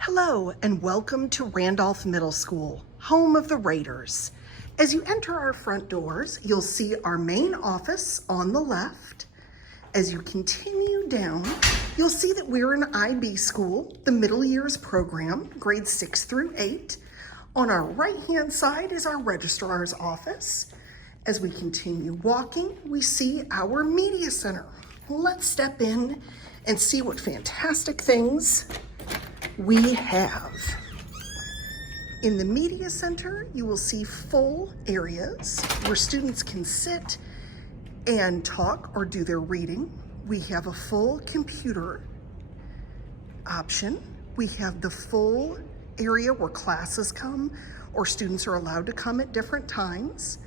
Hello and welcome to Randolph Middle School, home of the Raiders. As you enter our front doors, you'll see our main office on the left. As you continue down, you'll see that we're an IB school, the middle years program, grades 6 through 8. On our right-hand side is our registrar's office. As we continue walking, we see our media center. Let's step in and see what fantastic things we have. In the media center, you will see full areas where students can sit and talk or do their reading. We have a full computer option. We have the full area where classes come or students are allowed to come at different times.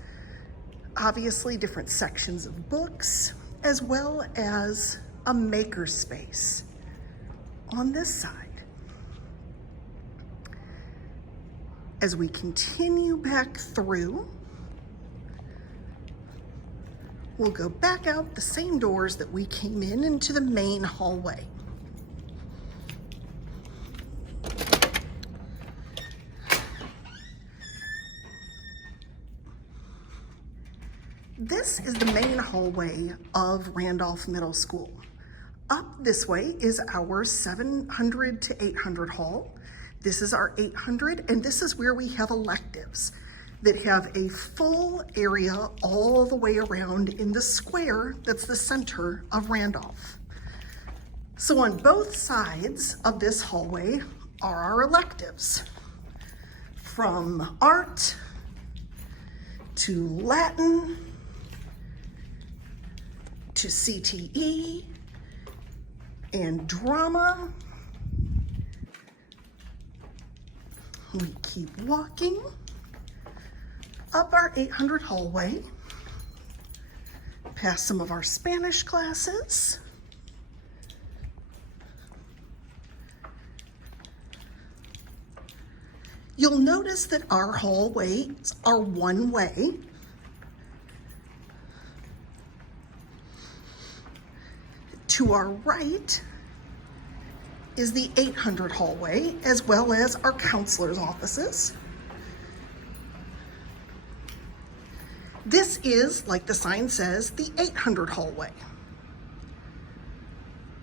Obviously, different sections of books, as well as a maker space on this side. As we continue back through, we'll go back out the same doors that we came in into the main hallway. This is the main hallway of Randolph Middle School. Up this way is our 700 to 800 hall. This is our 800, and this is where we have electives that have a full area all the way around in the square that's the center of Randolph. So on both sides of this hallway are our electives, from art to Latin to CTE and drama. We keep walking up our 800 hallway, past some of our Spanish classes. You'll notice that our hallways are one way. To our right is the 800 hallway, as well as our counselor's offices. This is, like the sign says, the 800 hallway.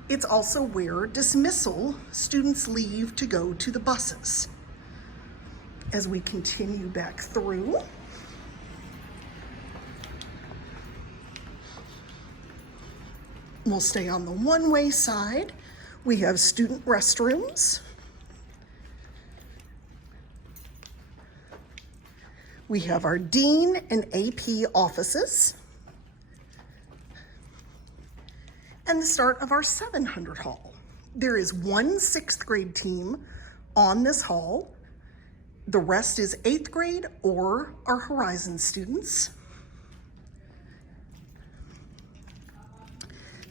It's also where dismissal students leave to go to the buses. As we continue back through, we'll stay on the one-way side. We have student restrooms. We have our dean and AP offices. And the start of our 700 hall. There is one 6th grade team on this hall. The rest is 8th grade or our Horizon students.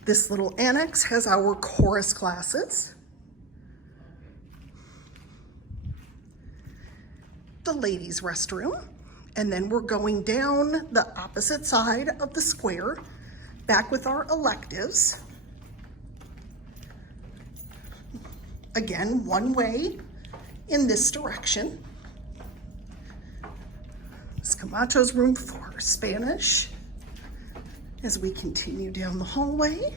This little annex has our chorus classes, the ladies' restroom, and then we're going down the opposite side of the square, back with our electives. Again, one way in this direction. Ms. Camacho's room for Spanish. As we continue down the hallway,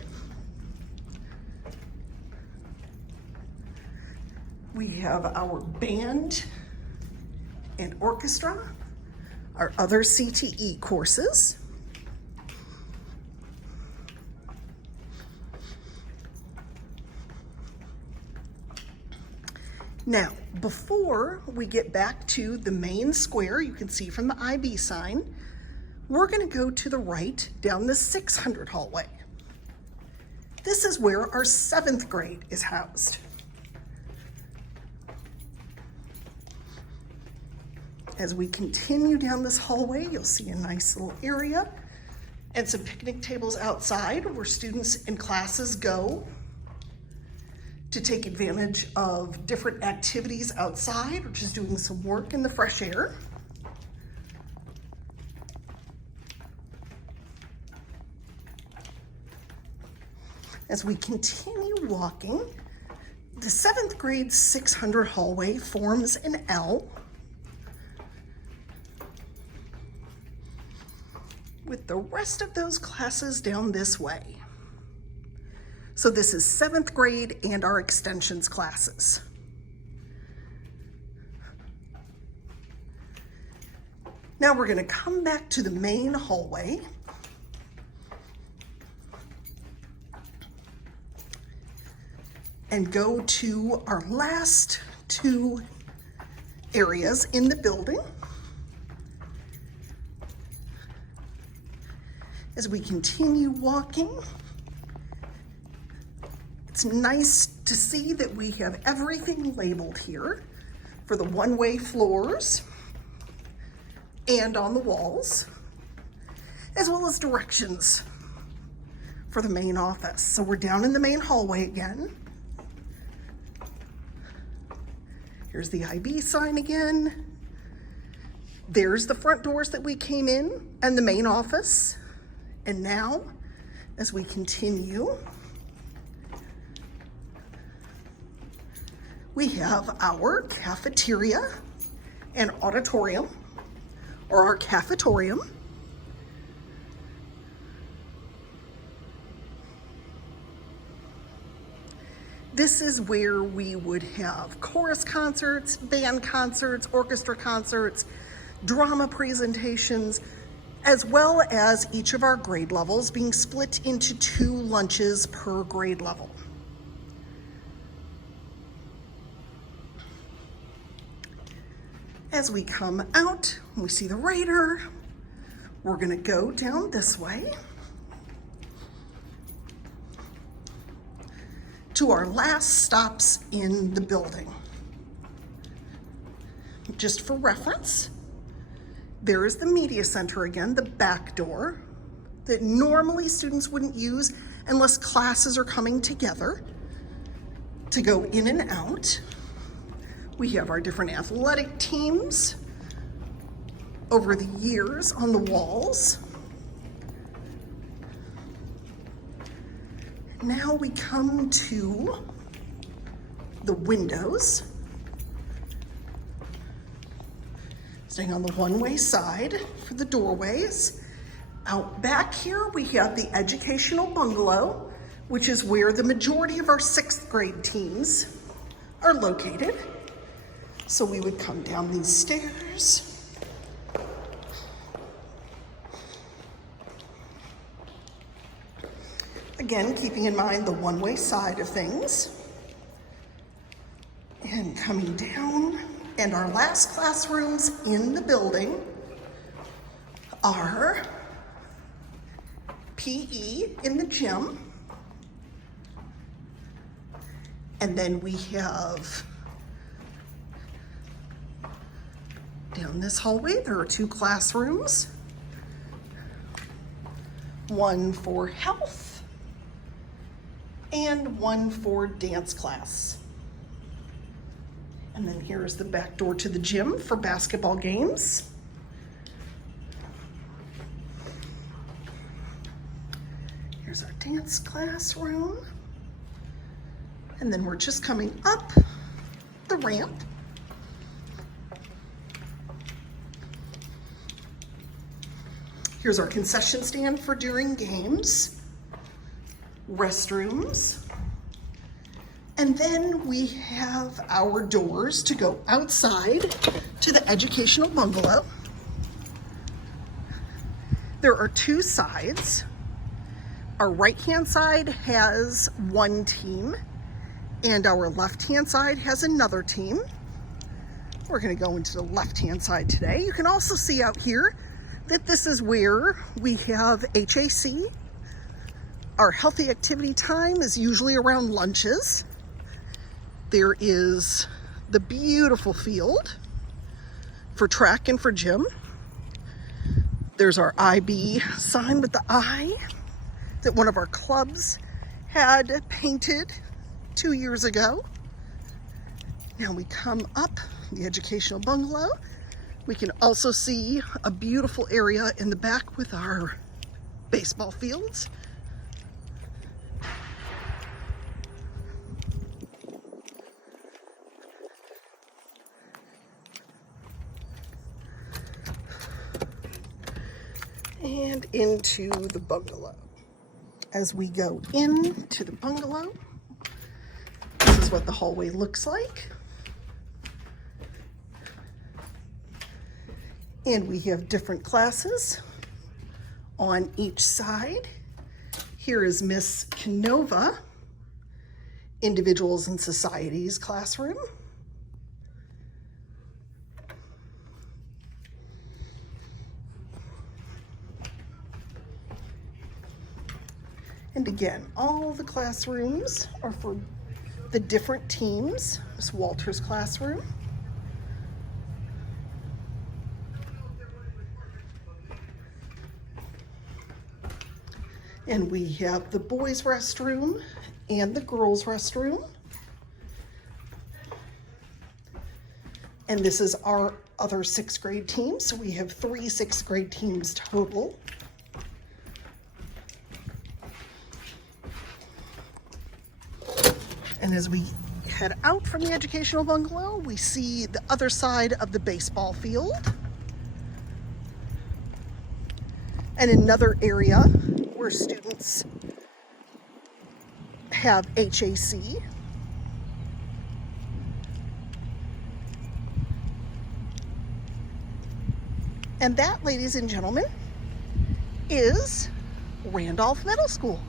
we have our band and orchestra, our other CTE courses. Now, before we get back to the main square, you can see from the IB sign, we're going to go to the right down the 600 hallway. This is where our 7th grade is housed. As we continue down this hallway, you'll see a nice little area and some picnic tables outside where students and classes go to take advantage of different activities outside or just doing some work in the fresh air. As we continue walking, The 7th grade 600 hallway forms an L with the rest of those classes down this way. So this is 7th grade and our extensions classes. Now we're going to come back to the main hallway. And go to our last 2 areas in the building. As we continue walking, it's nice to see that we have everything labeled here for the one-way floors and on the walls, as well as directions for the main office. So we're down in the main hallway again. Here's the IB sign again. There's the front doors that we came in and the main office. And now, as we continue, we have our cafeteria and auditorium, or our cafetorium. This is where we would have chorus concerts, band concerts, orchestra concerts, drama presentations, as well as each of our grade levels being split into 2 lunches per grade level. As we come out, we see the Raider. We're gonna go down this way to our last stops in the building. Just for reference, there is the media center again, the back door that normally students wouldn't use unless classes are coming together to go in and out. We have our different athletic teams over the years on the walls. Now we come to the windows. Staying on the one-way side for the doorways. Out back here, we have the educational bungalow, which is where the majority of our 6th grade teams are located. So we would come down these stairs. Again, keeping in mind the one-way side of things. And coming down, and our last classrooms in the building are PE in the gym. And then we have, down this hallway, there are 2 classrooms. One for health and one for dance class. And then here's the back door to the gym for basketball games. Here's our dance classroom. And then we're just coming up the ramp. Here's our concession stand for during games. Restrooms, and then we have our doors to go outside to the educational bungalow. There are 2 sides. Our right-hand side has 1 team, and our left-hand side has another team. We're going to go into the left-hand side today. You can also see out here that this is where we have HAC. Our healthy activity time is usually around lunches. There is the beautiful field for track and for gym. There's our IB sign with the eye that one of our clubs had painted 2 years ago. Now we come up the educational bungalow. We can also see a beautiful area in the back with our baseball fields. and into the bungalow. As we go into the bungalow, this is what the hallway looks like. And we have different classes on each side. Here is Miss Canova, Individuals and Societies classroom. And again, all the classrooms are for the different teams. Miss Walter's classroom. And we have the boys' restroom and the girls' restroom. And this is our other 6th grade team. So we have 3 6th grade teams total. And as we head out from the educational bungalow, we see the other side of the baseball field. And another area where students have HAC. And that, ladies and gentlemen, is Randolph Middle School.